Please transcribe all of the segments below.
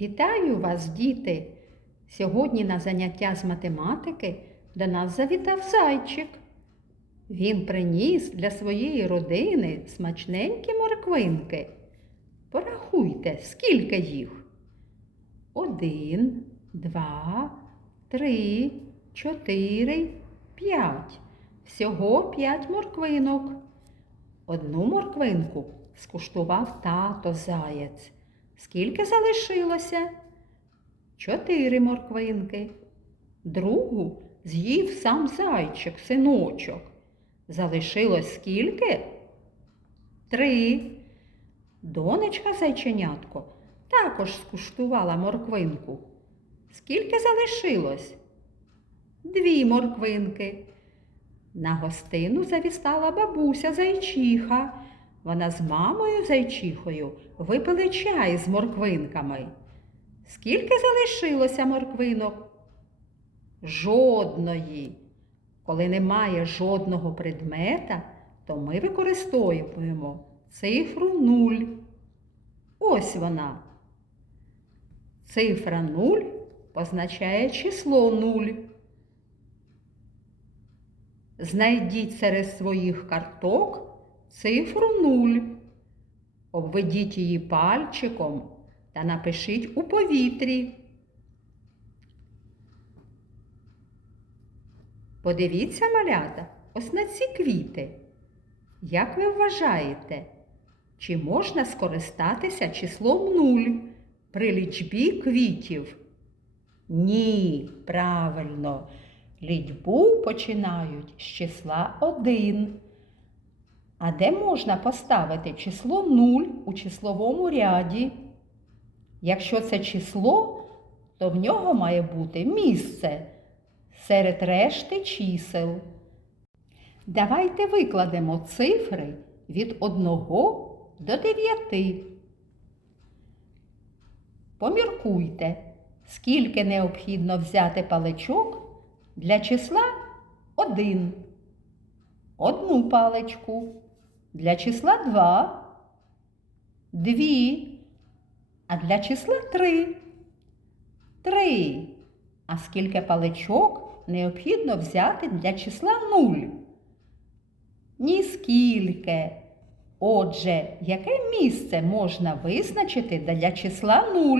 Вітаю вас, діти! Сьогодні на заняття з математики до нас завітав зайчик. Він приніс для своєї родини смачненькі морквинки. Порахуйте, скільки їх? Один, два, три, чотири, п'ять. Всього п'ять морквинок. Одну морквинку скуштував тато заєць. Скільки залишилося? Чотири морквинки. Другу з'їв сам зайчик, синочок. Залишилось скільки? Три. Донечка зайченятко також скуштувала морквинку. Скільки залишилось? Дві морквинки. На гостину завістала бабуся зайчиха. Вона з мамою зайчихою випили чай з морквинками. Скільки залишилося морквинок? Жодної. Коли немає жодного предмета, то ми використовуємо цифру 0. Ось вона. Цифра 0 позначає число 0. Знайдіть серед своїх карток цифру 0. Обведіть її пальчиком та напишіть у повітрі. Подивіться, малята, ось на ці квіти. Як ви вважаєте, чи можна скористатися числом 0 при лічбі квітів? Ні, правильно. Лічбу починають з числа 1. А де можна поставити число 0 у числовому ряді? Якщо це число, то в нього має бути місце серед решти чисел. Давайте викладемо цифри від 1 до 9. Поміркуйте, скільки необхідно взяти паличок для числа 1. Одну паличку. Для числа 2. Дві. А для числа 3. 3. А скільки паличок необхідно взяти для числа 0? Ніскільки. Отже, яке місце можна визначити для числа 0?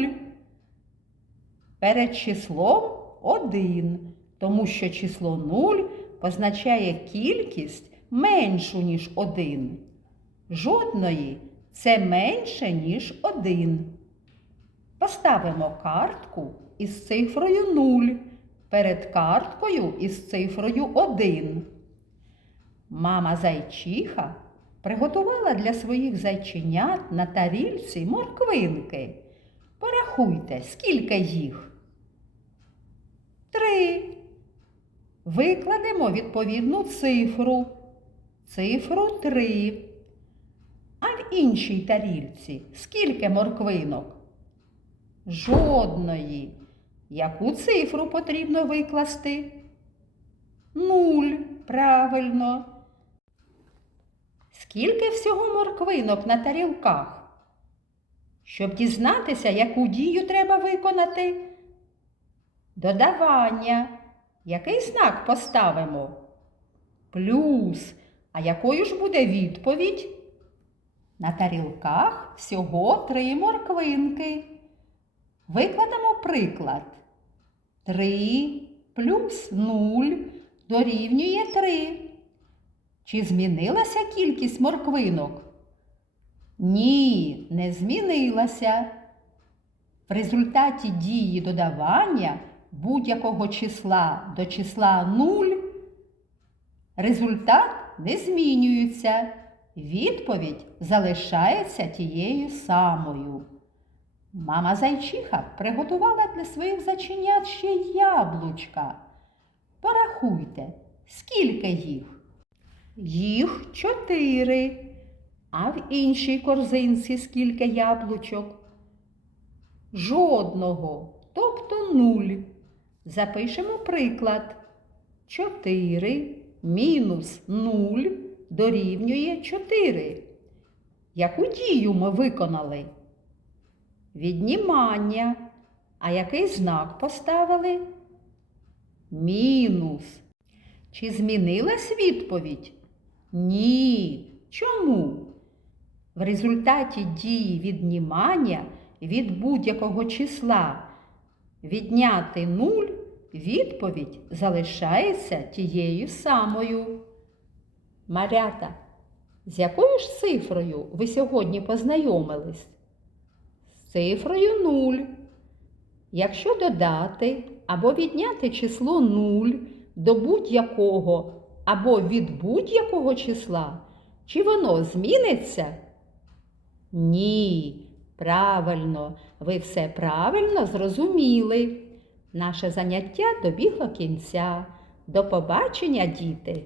Перед числом 1, тому що число 0 позначає кількість меншу, ніж 1. Жодної це менше, ніж 1. Поставимо картку із цифрою 0 перед карткою із цифрою 1. Мама зайчиха приготувала для своїх зайченят на тарільці морквинки. Порахуйте, скільки їх. Три. Викладемо відповідну цифру. Цифру 3. А в іншій тарільці скільки морквинок? Жодної. Яку цифру потрібно викласти? Нуль. Правильно. Скільки всього морквинок на тарілках? Щоб дізнатися, яку дію треба виконати? Додавання. Який знак поставимо? Плюс. А якою ж буде відповідь? На тарілках всього три морквинки. Викладемо приклад. 3 плюс 0 дорівнює 3. Чи змінилася кількість морквинок? Ні, не змінилася. В результаті дії додавання будь-якого числа до числа 0 результат не змінюється. Відповідь залишається тією самою. Мама зайчиха приготувала для своїх зайченят ще яблучка. Порахуйте, скільки їх? Їх чотири. А в іншій корзинці скільки яблучок? Жодного, тобто нуль. Запишемо приклад. Чотири мінус нуль дорівнює чотири. Яку дію ми виконали? Віднімання. А який знак поставили? Мінус. Чи змінилась відповідь? Ні. Чому? В результаті дії віднімання від будь-якого числа відняти нуль, відповідь залишається тією самою. Марята, з якою ж цифрою ви сьогодні познайомились? З цифрою 0. Якщо додати або відняти число 0 до будь-якого або від будь-якого числа, чи воно зміниться? Ні, правильно, ви все правильно зрозуміли. Наше заняття добігло кінця. До побачення, діти!